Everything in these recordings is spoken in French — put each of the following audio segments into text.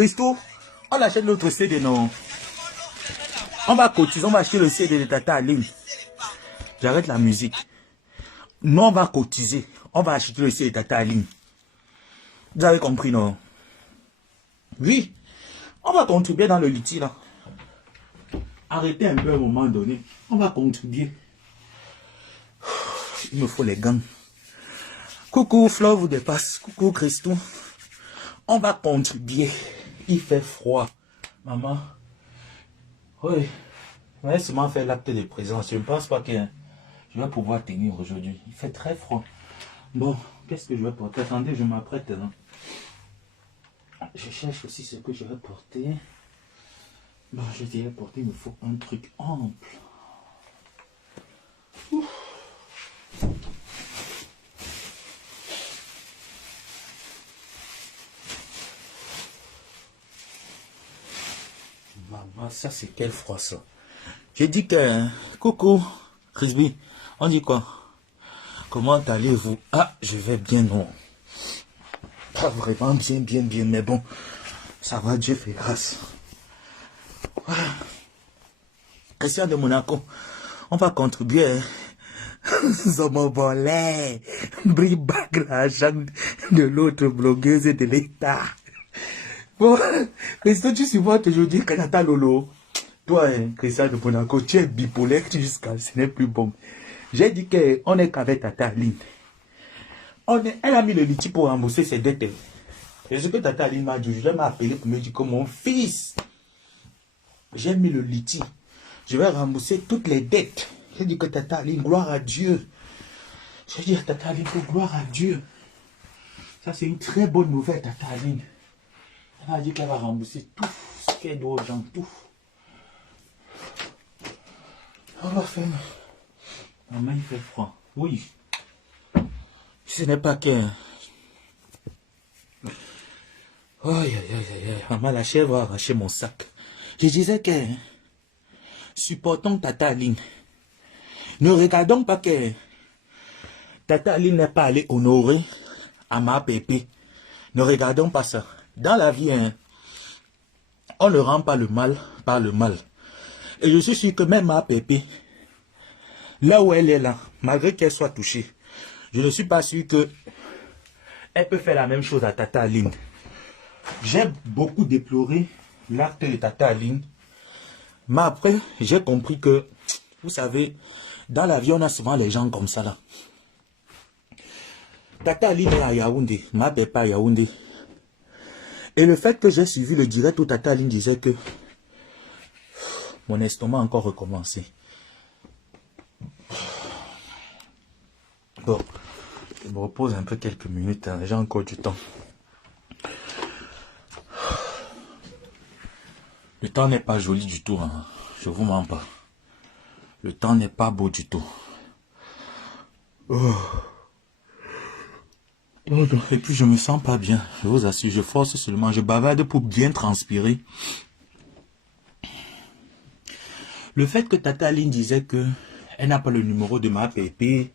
Christo, on achète notre CD, non? On va cotiser, on va acheter le CD de Tata Aline. J'arrête la musique. Non, on va cotiser. On va acheter le CD de Tata Aline. Vous avez compris, non? Oui. On va contribuer dans le litige, là. Arrêtez un peu à un moment donné. On va contribuer. Il me faut les gants. Coucou, Flo vous dépasse. Coucou, Christo. On va contribuer. Il fait froid. Maman. Oui. Je vais seulement faire l'acte de présence. Je ne pense pas que je vais pouvoir tenir aujourd'hui. Il fait très froid. Bon, qu'est-ce que je vais porter? Attendez, je m'apprête. Hein. Je cherche aussi ce que je vais porter. Bon, je dirais porter, il me faut un truc ample. Ouf. Maman, ça c'est quel froid ça. J'ai dit que... Coucou, Frisbee. On dit quoi? Comment allez-vous? Ah, je vais bien, non. Pas vraiment bien, mais bon. Ça va, Dieu fait grâce. Christian de Monaco, on va contribuer. Zomobolé, bribac l'argent de l'autre blogueuse de l'État. Bon, Christian, tu supportes aujourd'hui Kanata Lolo. Toi, Christian de Monaco, tu es bipolaire jusqu'à ce n'est plus bon. J'ai dit qu'on est qu'avec Tata Aline. Elle a mis le litige pour rembourser ses dettes. Et ce que Tata Aline m'a dit, je l'ai appelé pour me dire que mon fils, j'ai mis le litige. Je vais rembourser toutes les dettes. J'ai dit que Tata Aline, gloire à Dieu. J'ai dit à Tata Aline que gloire à Dieu. Ça, c'est une très bonne nouvelle, Tata Aline. Elle a dit qu'elle va rembourser tout ce qu'elle doit aux gens, tout. On va faire. Maman, il fait froid. Oui. Ce n'est pas que... Aïe, aïe, aïe, aïe. Maman, la chèvre va arracher mon sac. Je disais que... Supportons Tata Aline. Ne regardons pas que... Tata Aline n'est pas allée honorer Ama Pépé. Ne regardons pas ça. Dans la vie, hein, on ne rend pas le mal par le mal. Et je suis sûr que même Ama Pépé, là où elle est là, malgré qu'elle soit touchée, je ne suis pas sûr que elle peut faire la même chose à Tata Aline. J'ai beaucoup déploré l'acte de Tata Aline. Mais après, j'ai compris que, vous savez, dans la vie, on a souvent les gens comme ça là. Tata Aline est à Yaoundé, ma belle pas à Yaoundé. Et le fait que j'ai suivi le direct où Tata Aline disait que mon estomac a encore recommencé. Bon, je me repose un peu quelques minutes, hein, j'ai encore du temps. Le temps n'est pas joli du tout, hein. Je vous mens pas. Le temps n'est pas beau du tout. Oh. Et puis je me sens pas bien, je vous assure, je force seulement, je bavarde pour bien transpirer. Le fait que Tata Aline disait que elle n'a pas le numéro de ma pépé,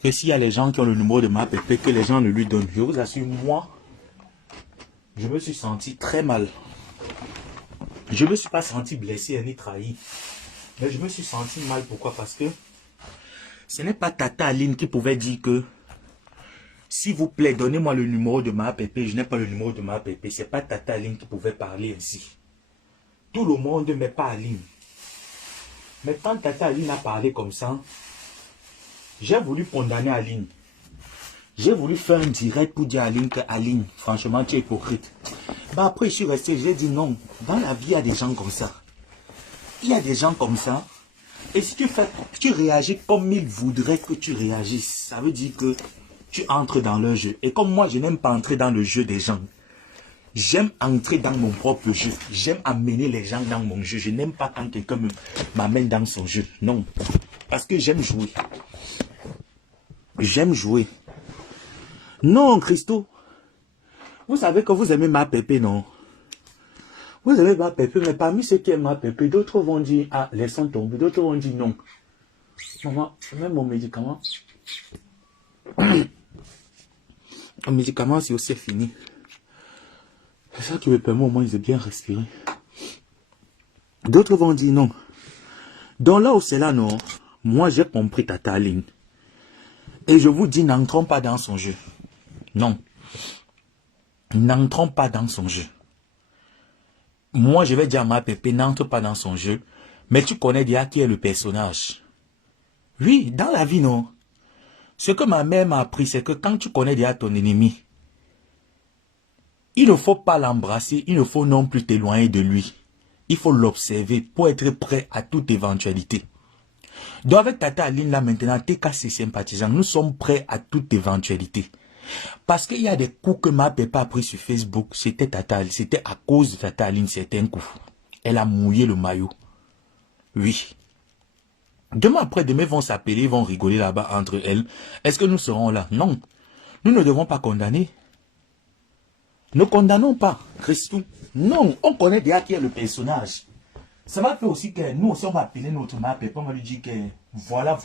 que s'il y a les gens qui ont le numéro de ma pépé, que les gens ne lui donnent. Je vous assure, moi, je me suis senti très mal. Je ne me suis pas senti blessé ni trahi. Mais je me suis senti mal. Pourquoi? Parce que ce n'est pas Tata Aline qui pouvait dire que s'il vous plaît, donnez-moi le numéro de ma pépé. Je n'ai pas le numéro de ma pépé. Ce n'est pas Tata Aline qui pouvait parler ainsi. Tout le monde, mais pas Aline. Mais quand Tata Aline a parlé comme ça, j'ai voulu condamner Aline. J'ai voulu faire un direct pour dire à Aline que Aline, franchement, tu es hypocrite. Bah après, je suis resté, j'ai dit non. Dans la vie, il y a des gens comme ça. Il y a des gens comme ça. Et si tu réagis comme ils voudraient que tu réagisses, ça veut dire que tu entres dans leur jeu. Et comme moi, je n'aime pas entrer dans le jeu des gens. J'aime entrer dans mon propre jeu. J'aime amener les gens dans mon jeu. Je n'aime pas quand quelqu'un m'amène dans son jeu. Non. Parce que j'aime jouer. J'aime jouer. Non, Christo. Vous savez que vous aimez ma pépé, non? Vous aimez ma pépé, mais parmi ceux qui aiment ma pépé, d'autres vont dire, ah, laissons tomber. D'autres vont dire non. Maman, même mon médicament. Le médicament, c'est aussi fini. C'est ça qui me permet au moins de bien respirer. D'autres vont dire non. Donc là où c'est là, non, moi j'ai compris Tata Aline. Et je vous dis, n'entrons pas dans son jeu. Non. N'entrons pas dans son jeu. Moi, je vais dire à ma pépé, n'entre pas dans son jeu. Mais tu connais déjà qui est le personnage. Oui, dans la vie, non. Ce que ma mère m'a appris, c'est que quand tu connais déjà ton ennemi, il ne faut pas l'embrasser, il ne faut non plus t'éloigner de lui. Il faut l'observer pour être prêt à toute éventualité. Donc avec Tata Aline là maintenant, t'es qu'à ses sympathisants, nous sommes prêts à toute éventualité. Parce qu'il y a des coups que ma pépé a pris sur Facebook, c'était Tata Aline, c'était à cause de Tata Aline, certains coups. Elle a mouillé le maillot. Oui. Demain après-demain, ils vont s'appeler, ils vont rigoler là-bas entre elles. Est-ce que nous serons là? Non. Nous ne devons pas condamner. Ne condamnons pas, Christou. Non, on connaît déjà qui est le personnage. Ça va faire aussi que nous aussi, on va appeler notre mère, on va lui dire que voilà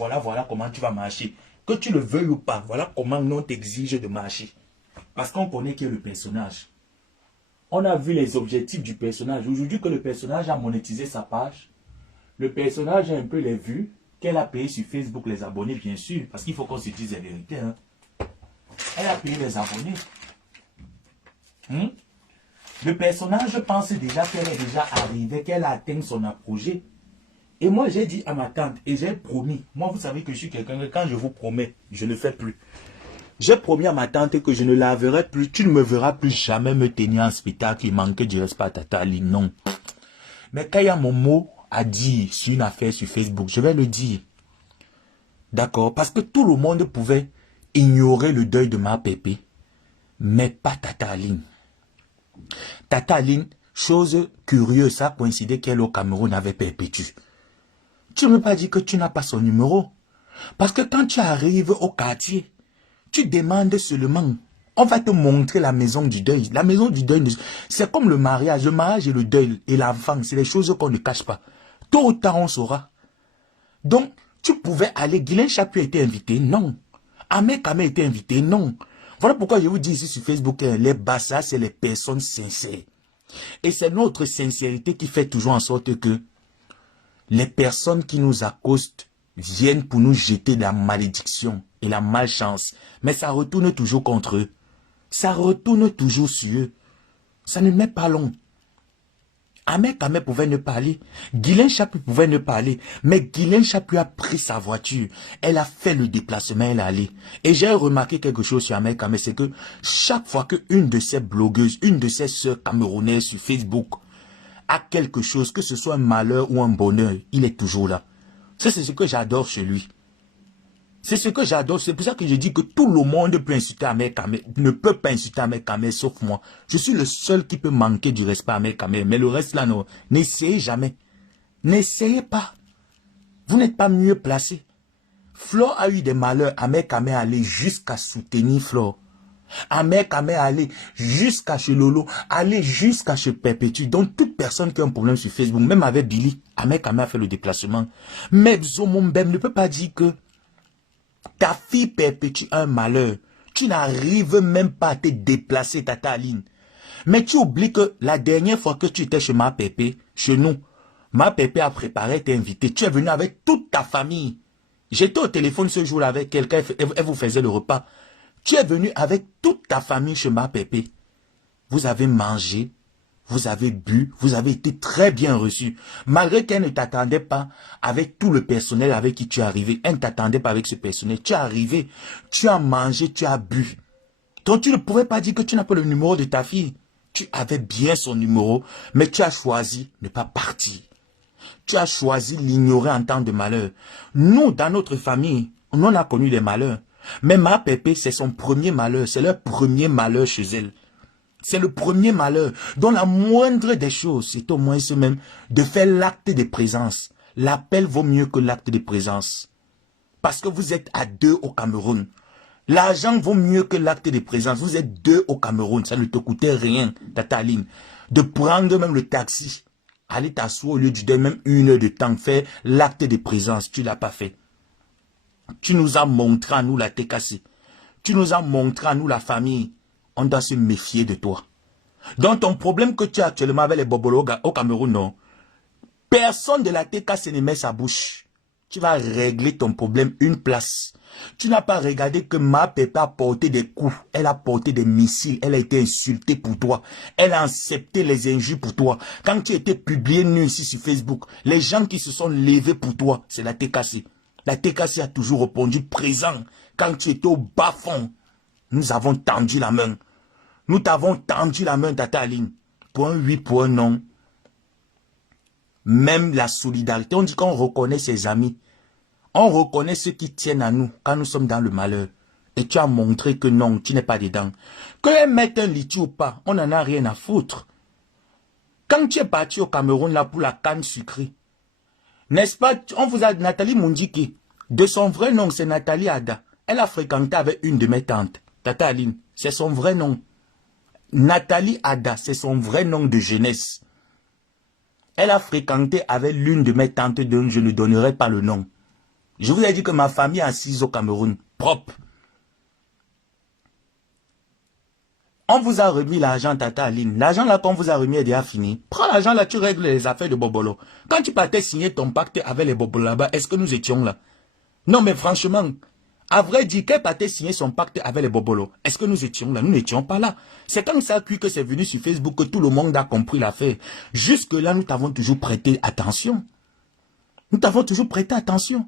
comment tu vas marcher. Que tu le veuilles ou pas, voilà comment nous t'exige de marcher. Parce qu'on connaît qui est le personnage. On a vu les objectifs du personnage. Aujourd'hui que le personnage a monétisé sa page, le personnage a un peu les vues qu'elle a payé sur Facebook, les abonnés bien sûr, parce qu'il faut qu'on se dise la vérité. Hein. Elle a payé les abonnés. Le personnage pense déjà qu'elle est déjà arrivée, qu'elle a atteint son apogée. Et moi, j'ai dit à ma tante, et j'ai promis, moi, vous savez que je suis quelqu'un que quand je vous promets, je ne fais plus. J'ai promis à ma tante que je ne la verrai plus, tu ne me verras plus jamais me tenir en spectacle et manquer du respect à Tata Aline, non. Mais quand il y a mon mot à dire sur une affaire sur Facebook, je vais le dire. D'accord? Parce que tout le monde pouvait ignorer le deuil de ma pépé, mais pas Tata Aline. Tata Aline, chose curieuse, ça a coïncidé qu'elle au Cameroun avait perpétué. Tu ne peux pas dire que tu n'as pas son numéro. Parce que quand tu arrives au quartier, tu demandes seulement. On va te montrer la maison du deuil. La maison du deuil, c'est comme le mariage. Le mariage et le deuil et l'enfant, c'est des choses qu'on ne cache pas. Tôt ou tard, on saura. Donc, tu pouvais aller. Guilain Chapuis a été invité? Non. Ahmed Kamé a été invité? Non. Voilà pourquoi je vous dis ici sur Facebook, les bassas, c'est les personnes sincères. Et c'est notre sincérité qui fait toujours en sorte que les personnes qui nous accostent viennent pour nous jeter la malédiction et la malchance. Mais ça retourne toujours contre eux. Ça retourne toujours sur eux. Ça ne met pas long. Ahmed Kamé pouvait ne pas aller. Guilain Chapuis pouvait ne pas aller. Mais Guilain Chapuis a pris sa voiture. Elle a fait le déplacement, elle est allée. Et j'ai remarqué quelque chose sur Ahmed Kamé, c'est que chaque fois qu'une de ces blogueuses, une de ces sœurs camerounaises sur Facebook a quelque chose, que ce soit un malheur ou un bonheur, il est toujours là. Ça, c'est ce que j'adore chez lui. C'est ce que j'adore. C'est pour ça que je dis que tout le monde peut insulter Ahmed Kamé, ne peut pas insulter Ahmed Kamé, sauf moi. Je suis le seul qui peut manquer du respect à Ahmed Kamé. Mais le reste là, non. N'essayez jamais. N'essayez pas. Vous n'êtes pas mieux placé. Flo a eu des malheurs. Ahmed Kamé est allé jusqu'à soutenir Flo. Ahmed Kamé est allé jusqu'à chez Lolo, aller jusqu'à chez Perpétue. Donc toute personne qui a un problème sur Facebook, même avec Billy, Ahmed Kamé a fait le déplacement. Mais Zomombem ne peut pas dire que ta fille perpétue un malheur. Tu n'arrives même pas à te déplacer, Tata Aline. Mais tu oublies que la dernière fois que tu étais chez ma pépé, chez nous, ma pépé a préparé, t'es invité. Tu es venu avec toute ta famille. J'étais au téléphone ce jour-là avec quelqu'un, elle vous faisait le repas. Tu es venu avec toute ta famille chez ma pépé. Vous avez mangé, vous avez bu, vous avez été très bien reçu. Malgré qu'elle ne t'attendait pas avec tout le personnel avec qui tu es arrivé. Elle ne t'attendait pas avec ce personnel. Tu es arrivé, tu as mangé, tu as bu. Donc tu ne pouvais pas dire que tu n'as pas le numéro de ta fille. Tu avais bien son numéro, mais tu as choisi de ne pas partir. Tu as choisi l'ignorer en temps de malheur. Nous, dans notre famille, on a connu des malheurs. Mais ma pépé, c'est son premier malheur. C'est leur premier malheur chez elle. C'est le premier malheur. Dont la moindre des choses, c'est au moins ce même, de faire l'acte de présence. L'appel vaut mieux que l'acte de présence. Parce que vous êtes à 2 au Cameroun. L'argent vaut mieux que l'acte de présence. Vous êtes 2 au Cameroun. Ça ne te coûtait rien, Tata Aline. De prendre même le taxi. Aller t'asseoir au lieu de même 1 heure de temps. Faire l'acte de présence. Tu ne l'as pas fait. Tu nous as montré à nous la TKC. Tu nous as montré à nous la famille. On doit se méfier de toi. Donc ton problème que tu as actuellement avec les bobolos au Cameroun, non. Personne de la TKC ne met sa bouche. Tu vas régler ton problème une place. Tu n'as pas regardé que ma pépé a porté des coups. Elle a porté des missiles. Elle a été insultée pour toi. Elle a accepté les injures pour toi. Quand tu étais publié nu ici sur Facebook, les gens qui se sont levés pour toi, c'est la TKC. La TKC a toujours répondu présent. Quand tu étais au bas fond, nous avons tendu la main. Nous t'avons tendu la main, Tata Aline. Pour un oui, pour un non. Même la solidarité, on dit qu'on reconnaît ses amis. On reconnaît ceux qui tiennent à nous quand nous sommes dans le malheur. Et tu as montré que non, tu n'es pas dedans. Qu'elle mette un litchi ou pas, on n'en a rien à foutre. Quand tu es parti au Cameroun là pour la canne sucrée, n'est-ce pas, on vous a, Nathalie Mundiki, de son vrai nom, c'est Nathalie Ada. Elle a fréquenté avec une de mes tantes, Tata Aline, c'est son vrai nom. Nathalie Ada, c'est son vrai nom de jeunesse. Elle a fréquenté avec l'une de mes tantes dont je ne donnerai pas le nom. Je vous ai dit que ma famille est assise au Cameroun, propre. On vous a remis l'argent, Tata Aline. L'argent là qu'on vous a remis est déjà fini. Prends l'argent là, tu règles les affaires de Bobolo. Quand tu partais signer ton pacte avec les Bobolo là-bas, est-ce que nous étions là? Non mais franchement, à vrai dire, qu'elle partait signer son pacte avec les Bobolo, est-ce que nous étions là? Nous n'étions pas là. C'est quand ça a cru que c'est venu sur Facebook que tout le monde a compris l'affaire. Jusque là, nous t'avons toujours prêté attention. Nous t'avons toujours prêté attention.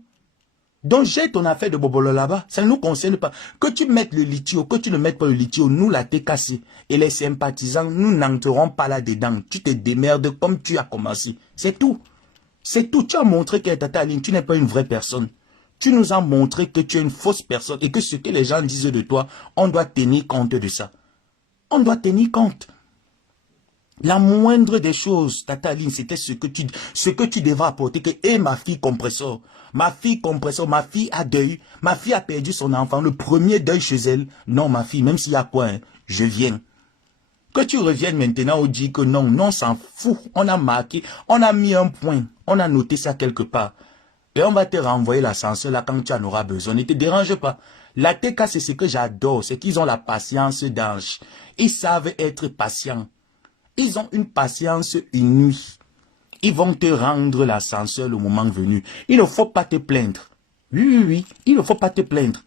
Donc j'ai ton affaire de Bobolo là-bas, ça ne nous concerne pas. Que tu mettes le litio, que tu ne mettes pas le litio, nous la TKC et les sympathisants, nous n'entrerons pas là-dedans. Tu te démerdes comme tu as commencé. C'est tout. C'est tout. Tu as montré que Tata Aline, tu n'es pas une vraie personne. Tu nous as montré que tu es une fausse personne et que ce que les gens disent de toi, on doit tenir compte de ça. On doit tenir compte. La moindre des choses, Tata Aline, c'était ce que tu devais apporter, que ma fille compresseur, ma fille a deuil, ma fille a perdu son enfant, le premier deuil chez elle. Non, ma fille, même s'il y a quoi, hein, je viens. Que tu reviennes maintenant ou dis que non, on s'en fout, on a marqué, on a mis un point, on a noté ça quelque part. Et on va te renvoyer l'ascenseur là quand tu en auras besoin. Ne te dérange pas. La TK, c'est ce que j'adore, c'est qu'ils ont la patience d'ange. Ils savent être patients. Ils ont une patience inouïe. Ils vont te rendre l'ascenseur le moment venu. Il ne faut pas te plaindre. Oui, il ne faut pas te plaindre.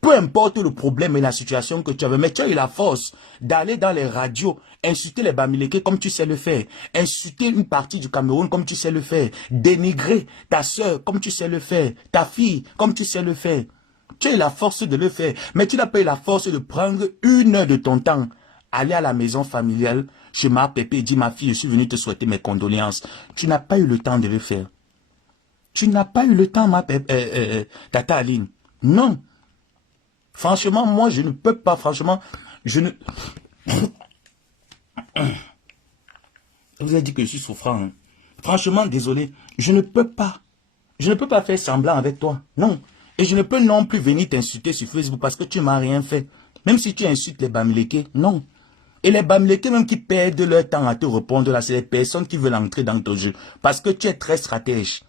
Peu importe le problème et la situation que tu avais, mais tu as eu la force d'aller dans les radios, insulter les Bamileke comme tu sais le faire, insulter une partie du Cameroun comme tu sais le faire, dénigrer ta soeur comme tu sais le faire, ta fille comme tu sais le faire. Tu as eu la force de le faire, mais tu n'as pas eu la force de prendre une heure de ton temps, aller à la maison familiale, chez ma pépé et dire ma fille, je suis venu te souhaiter mes condoléances. Tu n'as pas eu le temps de le faire. Tu n'as pas eu le temps, ma pépé, Tata Aline. Non. Franchement, moi, je ne peux pas, franchement, je ne... Je vous ai dit que je suis souffrant. Hein. Franchement, désolé, je ne peux pas. Je ne peux pas faire semblant avec toi. Non. Et je ne peux non plus venir t'insulter sur Facebook parce que tu ne m'as rien fait. Même si tu insultes les Bamileke, non. Et les Bamileke même qui perdent leur temps à te répondre là, c'est les personnes qui veulent entrer dans ton jeu. Parce que tu es très stratège.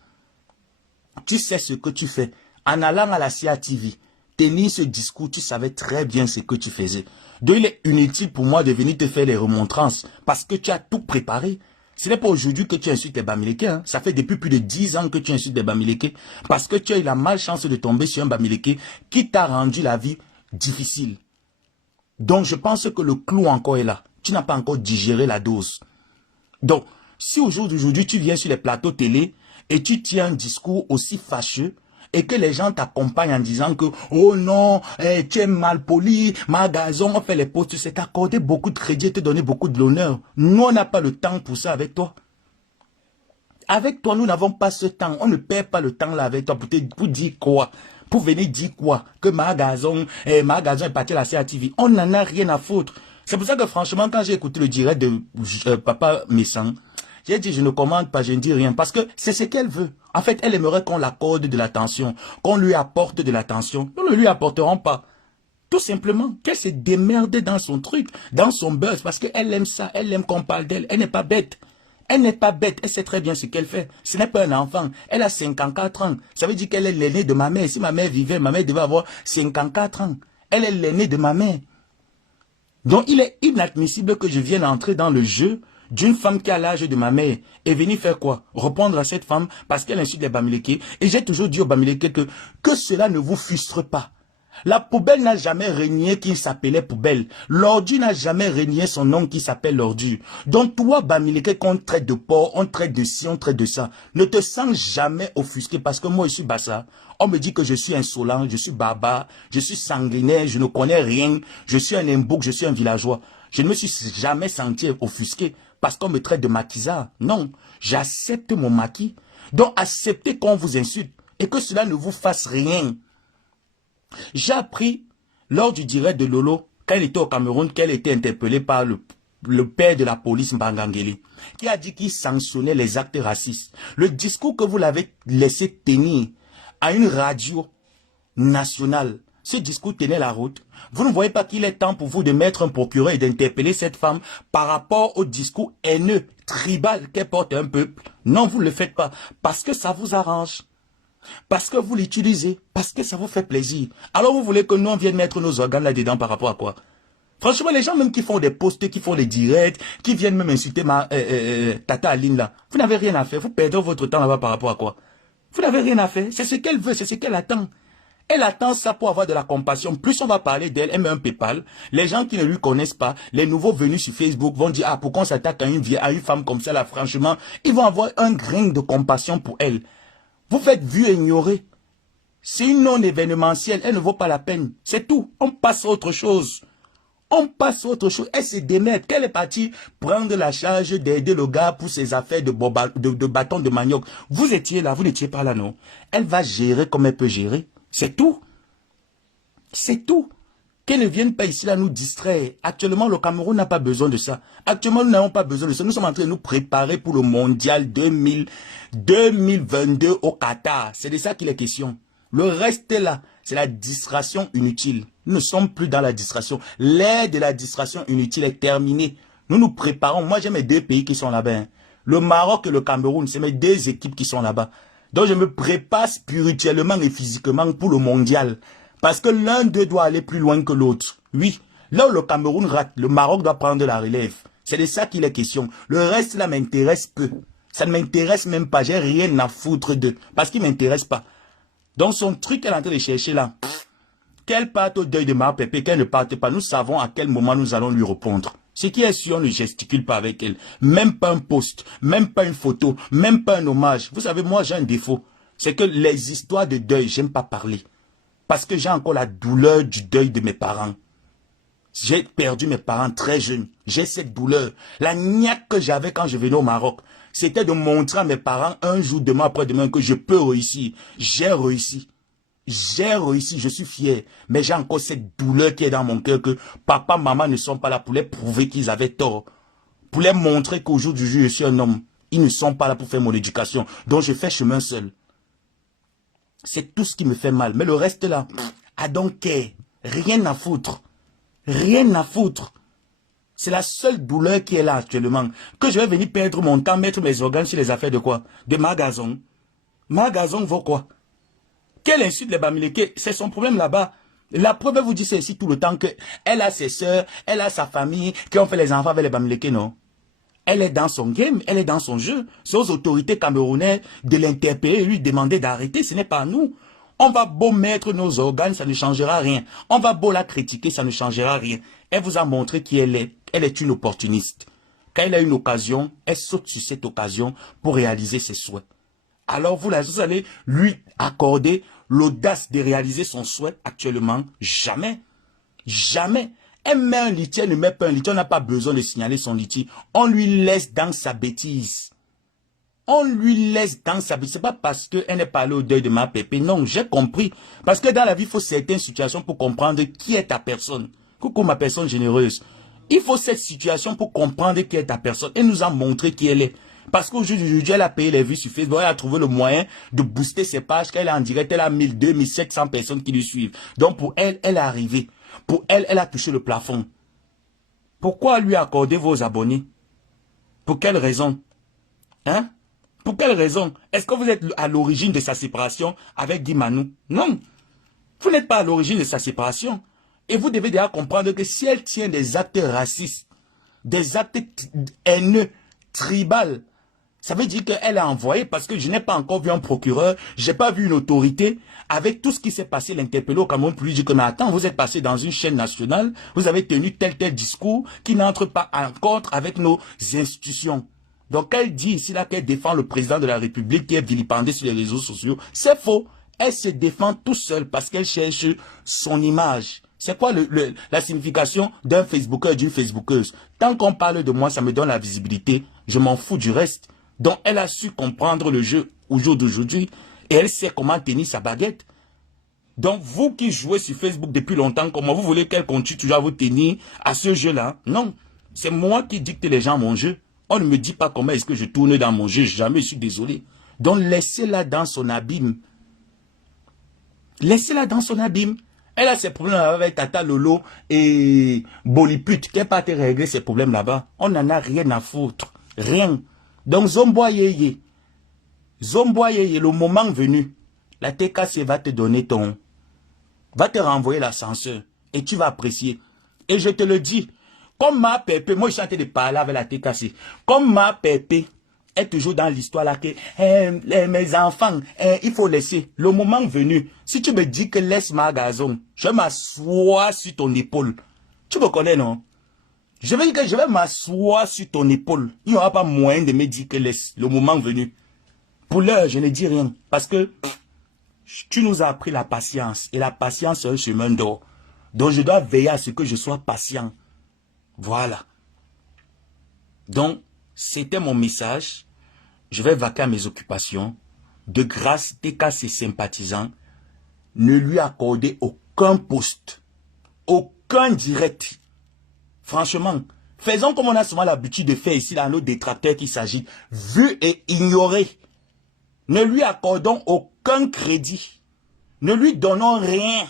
Tu sais ce que tu fais. En allant à la CATV, tenir ce discours, tu savais très bien ce que tu faisais. Donc il est inutile pour moi de venir te faire les remontrances. Parce que tu as tout préparé. Ce n'est pas aujourd'hui que tu insultes les Bamileke. Hein. Ça fait depuis plus de 10 ans que tu insultes les Bamileke. Parce que tu as eu la malchance de tomber sur un Bamileke qui t'a rendu la vie difficile. Donc je pense que le clou encore est là. Tu n'as pas encore digéré la dose. Donc, si aujourd'hui tu viens sur les plateaux télé et tu tiens un discours aussi fâcheux et que les gens t'accompagnent en disant que « Oh non, tu es mal poli, ma gazon, on fait les posts », c'est t'accorder beaucoup de crédit et te donner beaucoup de l'honneur. Nous, on n'a pas le temps pour ça avec toi. Avec toi, nous n'avons pas ce temps. On ne perd pas le temps là avec toi pour dire quoi? Pour venir dire quoi? Que ma gazon est parti à la CATV. On n'en a rien à foutre. C'est pour ça que franchement, quand j'ai écouté le direct de Papa Messan, j'ai dit je ne commande pas, je ne dis rien. Parce que c'est ce qu'elle veut. En fait, elle aimerait qu'on l'accorde de l'attention, qu'on lui apporte de l'attention. Nous ne lui apporterons pas. Tout simplement, qu'elle se démerde dans son truc, dans son buzz. Parce qu'elle aime ça, elle aime qu'on parle d'elle. Elle n'est pas bête. Elle n'est pas bête, elle sait très bien ce qu'elle fait. Ce n'est pas un enfant. Elle a 54 ans. Ça veut dire qu'elle est l'aînée de ma mère. Si ma mère vivait, ma mère devait avoir 54 ans. Elle est l'aînée de ma mère. Donc, il est inadmissible que je vienne entrer dans le jeu d'une femme qui a l'âge de ma mère et venir faire quoi? Répondre à cette femme parce qu'elle insulte les Bamileke. Et j'ai toujours dit aux Bamileke que cela ne vous frustre pas. La poubelle n'a jamais régné qu'il s'appelait poubelle. L'ordure n'a jamais régné son nom qui s'appelle l'ordure. Donc toi, Bamileke, qu'on traite de porc, on traite de ci, on traite de ça. Ne te sens jamais offusqué parce que moi, je suis Bassa. On me dit que je suis insolent, je suis barbare, je suis sanguinaire, je ne connais rien, je suis un imbouk, je suis un villageois. Je ne me suis jamais senti offusqué parce qu'on me traite de maquisard. Non, j'accepte mon maquis. Donc acceptez qu'on vous insulte et que cela ne vous fasse rien. J'ai appris lors du direct de Lolo, quand elle était au Cameroun, qu'elle était interpellée par le père de la police Mbangangeli, qui a dit qu'il sanctionnait les actes racistes. Le discours que vous l'avez laissé tenir à une radio nationale, ce discours tenait la route. Vous ne voyez pas qu'il est temps pour vous de mettre un procureur et d'interpeller cette femme par rapport au discours haineux, tribal qu'elle porte un peuple? Non, vous ne le faites pas, parce que ça vous arrange. Parce que vous l'utilisez, parce que ça vous fait plaisir. Alors vous voulez que nous on vienne mettre nos organes là-dedans par rapport à quoi? Franchement, les gens même qui font des posts, qui font des directs, qui viennent même insulter Tata Aline là, vous n'avez rien à faire, vous perdez votre temps là-bas par rapport à quoi? Vous n'avez rien à faire, c'est ce qu'elle veut, c'est ce qu'elle attend. Elle attend ça pour avoir de la compassion. Plus on va parler d'elle, elle met un PayPal. Les gens qui ne lui connaissent pas, les nouveaux venus sur Facebook vont dire, ah, pourquoi on s'attaque à une femme comme ça là, franchement, ils vont avoir un grain de compassion pour elle. Vous faites vu et ignorer. C'est une non événementielle, elle ne vaut pas la peine. C'est tout. On passe à autre chose. On passe à autre chose. Elle se démerde. Qu'elle est partie prendre la charge d'aider le gars pour ses affaires de bâton de manioc. Vous étiez là, vous n'étiez pas là, non? Elle va gérer comme elle peut gérer. C'est tout. C'est tout. Qu'elle ne vienne pas ici là nous distraire. Actuellement, le Cameroun n'a pas besoin de ça. Actuellement, nous n'avons pas besoin de ça. Nous sommes en train de nous préparer pour le mondial 2022 au Qatar. C'est de ça qu'il est question. Le reste là, c'est la distraction inutile. Nous ne sommes plus dans la distraction. L'ère de la distraction inutile est terminée. Nous nous préparons. Moi, j'ai mes deux pays qui sont là-bas. Hein. Le Maroc et le Cameroun, c'est mes deux équipes qui sont là-bas. Donc, je me prépare spirituellement et physiquement pour le mondial. Parce que l'un d'eux doit aller plus loin que l'autre. Oui, là où le Cameroun rate, le Maroc doit prendre la relève. C'est de ça qu'il est question. Le reste là m'intéresse peu. Ça ne m'intéresse même pas. J'ai rien à foutre d'eux. Parce qu'il ne m'intéresse pas. Donc son truc qu'elle est en train de chercher là, qu'elle parte au deuil de Mama Pépé, qu'elle ne parte pas, nous savons à quel moment nous allons lui répondre. Ce qui est sûr, on ne gesticule pas avec elle. Même pas un post, même pas une photo, même pas un hommage. Vous savez, moi j'ai un défaut. C'est que les histoires de deuil, j'aime pas parler. Parce que j'ai encore la douleur du deuil de mes parents. J'ai perdu mes parents très jeunes. J'ai cette douleur. La niaque que j'avais quand je venais au Maroc, c'était de montrer à mes parents un jour, demain, après-demain, que je peux réussir. J'ai réussi. J'ai réussi, je suis fier. Mais j'ai encore cette douleur qui est dans mon cœur que papa, maman ne sont pas là pour les prouver qu'ils avaient tort. Pour les montrer qu'au jour du jour, je suis un homme. Ils ne sont pas là pour faire mon éducation. Donc je fais chemin seul. C'est tout ce qui me fait mal. Mais le reste là, I don't care. Rien à foutre. Rien à foutre. C'est la seule douleur qui est là actuellement. Que je vais venir perdre mon temps, mettre mes organes sur les affaires de quoi? De Magazon. Magazon vaut quoi? Quelle insulte les Bamileke? C'est son problème là-bas. La preuve, elle vous dit ceci tout le temps que elle a ses soeurs, elle a sa famille, qui ont fait les enfants avec les Bamileke, non? Elle est dans son game, elle est dans son jeu. C'est aux autorités camerounaises de l'interpeller et lui demander d'arrêter. Ce n'est pas nous. On va beau mettre nos organes, ça ne changera rien. On va beau la critiquer, ça ne changera rien. Elle vous a montré qui elle est. Elle est une opportuniste. Quand elle a une occasion, elle saute sur cette occasion pour réaliser ses souhaits. Alors vous allez lui accorder l'audace de réaliser son souhait actuellement? Jamais. Jamais. Elle met un litier, elle ne met pas un litier, on n'a pas besoin de signaler son litier. On lui laisse dans sa bêtise. On lui laisse dans sa bêtise. Ce n'est pas parce qu'elle n'est pas allée au deuil de Mama Pépé. Non, j'ai compris. Parce que dans la vie, il faut certaines situations pour comprendre qui est ta personne. Coucou ma personne généreuse. Il faut cette situation pour comprendre qui est ta personne. Elle nous a montré qui elle est. Parce qu'aujourd'hui, elle a payé les vues sur Facebook, elle a trouvé le moyen de booster ses pages, qu'elle est en direct, elle a 1200, 1700 personnes qui lui suivent. Donc pour elle, elle est arrivée. Pour elle, elle a touché le plafond. Pourquoi lui accorder vos abonnés? Pour quelle raison? Hein? Pour quelle raison? Est-ce que vous êtes à l'origine de sa séparation avec Guy Manou? Non. Vous n'êtes pas à l'origine de sa séparation. Et vous devez déjà comprendre que si elle tient des actes racistes, des actes haineux, tribal, ça veut dire qu'elle a envoyé, parce que je n'ai pas encore vu un procureur, je n'ai pas vu une autorité, avec tout ce qui s'est passé, l'interpeller au Cameroun pour lui dire que, mais attends, vous êtes passé dans une chaîne nationale, vous avez tenu tel discours qui n'entre pas en contre avec nos institutions. Donc elle dit ici là qu'elle défend le président de la République qui est vilipendé sur les réseaux sociaux. C'est faux. Elle se défend tout seule parce qu'elle cherche son image. C'est quoi la signification d'un Facebooker et d'une Facebookeuse? Tant qu'on parle de moi, ça me donne la visibilité. Je m'en fous du reste. Donc elle a su comprendre le jeu au jour d'aujourd'hui et elle sait comment tenir sa baguette. Donc vous qui jouez sur Facebook depuis longtemps, comment vous voulez qu'elle continue toujours à vous tenir à ce jeu-là? Non, c'est moi qui dicte les gens mon jeu. On ne me dit pas comment est-ce que je tourne dans mon jeu, jamais je suis désolé. Donc laissez-la dans son abîme. Laissez-la dans son abîme. Elle a ses problèmes avec Tata Lolo et Boliput. Qu'elle pas te régler ses problèmes là-bas. On n'en a rien à foutre. Rien. Donc Zomboyeye. Zomboyeye, le moment venu, la TKC va te donner va te renvoyer l'ascenseur. Et tu vas apprécier. Et je te le dis. Comme ma pépé, moi je suis en train de parler avec la TKC. Comme ma pépé est toujours dans l'histoire là que mes enfants, il faut laisser. Le moment venu, si tu me dis que laisse ma gazon, je m'assois sur ton épaule. Tu me connais, non? Je vais dire que je vais m'asseoir sur ton épaule. Il n'y aura pas moyen de me dire que laisse. Le moment venu. Pour l'heure, je ne dis rien. Parce que tu nous as appris la patience. Et la patience, c'est un chemin d'or. Donc je dois veiller à ce que je sois patient. Voilà. Donc, c'était mon message. Je vais vaquer à mes occupations. De grâce, TK, ses sympathisants, ne lui accordez aucun poste. Aucun direct. Franchement, faisons comme on a souvent l'habitude de faire ici dans nos détracteurs qui s'agitent. Vu et ignoré. Ne lui accordons aucun crédit. Ne lui donnons rien.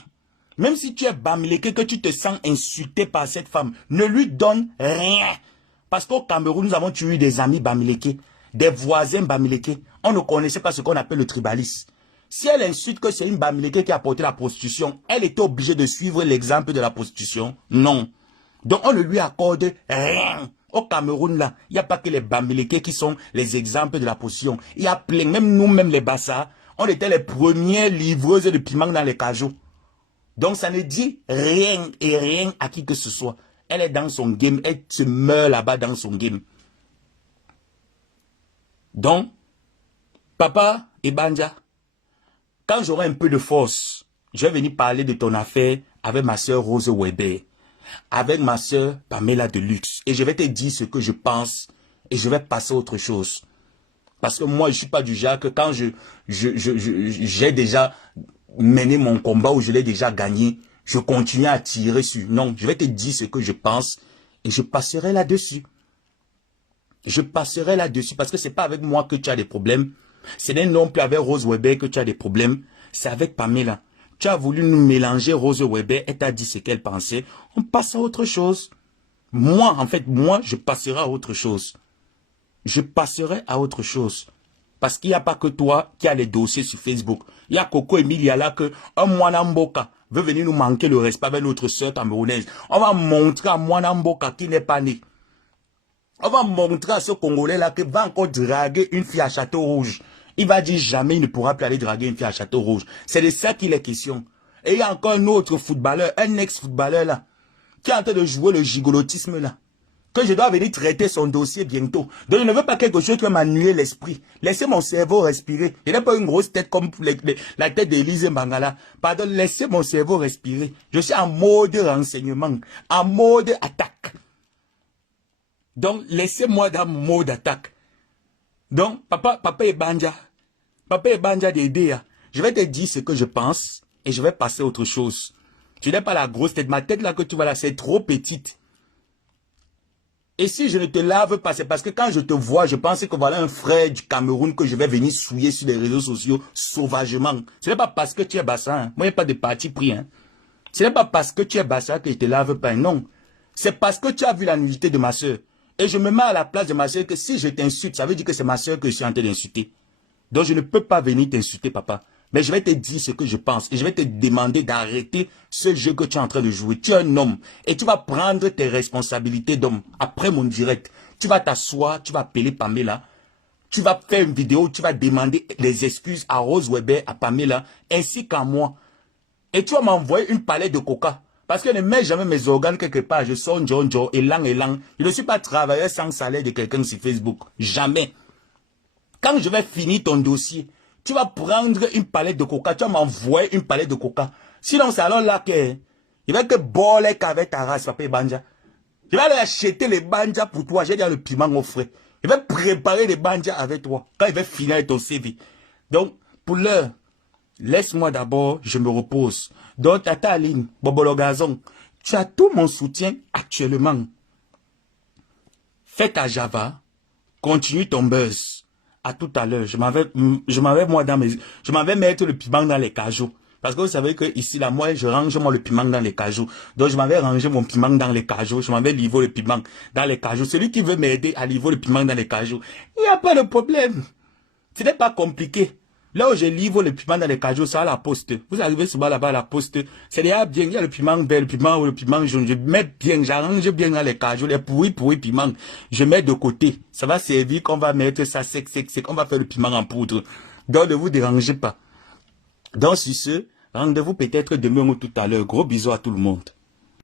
Même si tu es bamileke, que tu te sens insulté par cette femme, ne lui donne rien. Parce qu'au Cameroun, nous avons eu des amis bamileke, des voisins bamileke. On ne connaissait pas ce qu'on appelle le tribalisme. Si elle insulte que c'est une bamileke qui a porté la prostitution, elle était obligée de suivre l'exemple de la prostitution? Non. Donc on ne lui accorde rien. Au Cameroun, là, il n'y a pas que les bamileke qui sont les exemples de la prostitution. Il y a plein, même nous-mêmes les Bassa, on était les premières livreuses de piment dans les cajots. Donc ça ne dit rien et rien à qui que ce soit. Elle est dans son game, elle se meurt là-bas dans son game. Donc, papa et Banja, quand j'aurai un peu de force, je vais venir parler de ton affaire avec ma soeur Rose Weber, avec ma soeur Pamela Deluxe. Et je vais te dire ce que je pense et je vais passer à autre chose. Parce que moi, je ne suis pas du genre que quand j'ai déjà mener mon combat où je l'ai déjà gagné, je continue à tirer sur. Non, je vais te dire ce que je pense et je passerai là-dessus. Je passerai là-dessus parce que c'est pas avec moi que tu as des problèmes. Ce n'est non plus avec Rose Weber que tu as des problèmes. C'est avec Pamela. Tu as voulu nous mélanger Rose Weber et t'as dit ce qu'elle pensait. On passe à autre chose. Moi, en fait, moi, je passerai à autre chose. Je passerai à autre chose. Parce qu'il n'y a pas que toi qui as les dossiers sur Facebook. Il y a Coco Emilia là que un Mwanamboka veut venir nous manquer le respect avec notre soeur camerounaise. On va montrer à Mwanamboka qui n'est pas né. On va montrer à ce Congolais là qui va encore draguer une fille à Château Rouge. Il va dire jamais il ne pourra plus aller draguer une fille à Château Rouge. C'est de ça qu'il est question. Et il y a encore un autre footballeur, un ex-footballeur là, qui est en train de jouer le gigolotisme là. Que je dois venir traiter son dossier bientôt. Donc je ne veux pas quelque chose qui va m'ennuyer l'esprit. Laissez mon cerveau respirer. Je n'ai pas une grosse tête comme la tête d'Élysée Mangala. Pardon, laissez mon cerveau respirer. Je suis en mode renseignement, en mode attaque. Donc laissez-moi dans mon mode attaque. Donc papa et Banja d'aider. Je vais te dire ce que je pense et je vais passer à autre chose. Tu n'as pas la grosse tête. Ma tête là que tu vois là, c'est trop petite. Et si je ne te lave pas, c'est parce que quand je te vois, je pense que voilà un frère du Cameroun que je vais venir souiller sur les réseaux sociaux sauvagement. Ce n'est pas parce que tu es Bassa. Hein. Moi, il n'y a pas de parti pris. Hein. Ce n'est pas parce que tu es Bassa que je te lave pas. Non. C'est parce que tu as vu la nudité de ma soeur. Et je me mets à la place de ma soeur que si je t'insulte, ça veut dire que c'est ma soeur que je suis en train d'insulter. Donc je ne peux pas venir t'insulter, papa. Mais je vais te dire ce que je pense et je vais te demander d'arrêter ce jeu que tu es en train de jouer. Tu es un homme et tu vas prendre tes responsabilités d'homme. Après mon direct, tu vas t'asseoir, tu vas appeler Pamela, tu vas faire une vidéo, tu vas demander des excuses à Rose Weber, à Pamela, ainsi qu'à moi. Et tu vas m'envoyer une palette de coca. Parce que je ne mets jamais mes organes quelque part. Je sors Njonjo, élan. Je ne suis pas travailleur sans salaire de quelqu'un sur Facebook. Jamais. Quand je vais finir ton dossier, tu vas prendre une palette de coca. Tu vas m'envoyer une palette de coca. Sinon, c'est alors là que... Il va que boler qu'avec ta race, papa Banja. Je vais aller acheter les banjas pour toi. J'ai déjà le piment au frais. Je vais préparer les banjas avec toi. Quand il va finir ton CV. Donc, pour l'heure, laisse-moi d'abord, je me repose. Donc, Tata Aline, Bobolo Gazon, tu as tout mon soutien actuellement. Fais ta Java, continue ton buzz. À tout à l'heure, je m'en vais mettre le piment dans les cajots. Parce que vous savez que ici, là, moi, je range le piment dans les cajots. Donc, je m'en vais ranger mon piment dans les cajots. Je m'en vais livrer le piment dans les cajots. Celui qui veut m'aider à livrer le piment dans les cajots, il n'y a pas de problème. Ce n'est pas compliqué. Là où je livre le piment dans les cajots, c'est à la poste. Vous arrivez souvent là-bas à la poste. C'est déjà bien. Il y a le piment vert, le piment ou le piment jaune. Je mets bien, j'arrange bien dans les cajots. Les pourris piments. Je mets de côté. Ça va servir qu'on va mettre ça sec. On va faire le piment en poudre. Donc ne vous dérangez pas. Donc sur ce, rendez-vous peut-être demain ou tout à l'heure. Gros bisous à tout le monde.